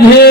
Radhe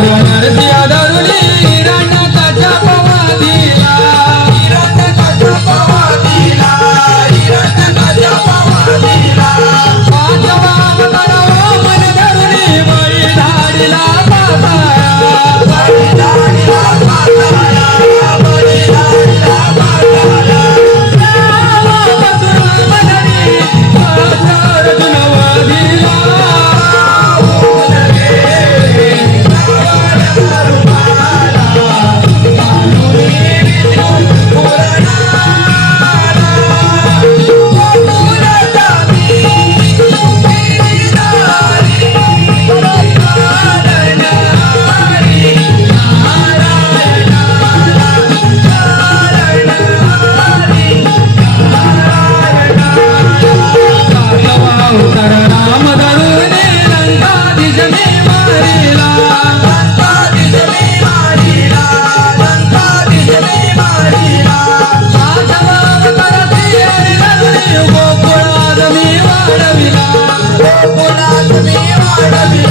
Thank. Hallelujah.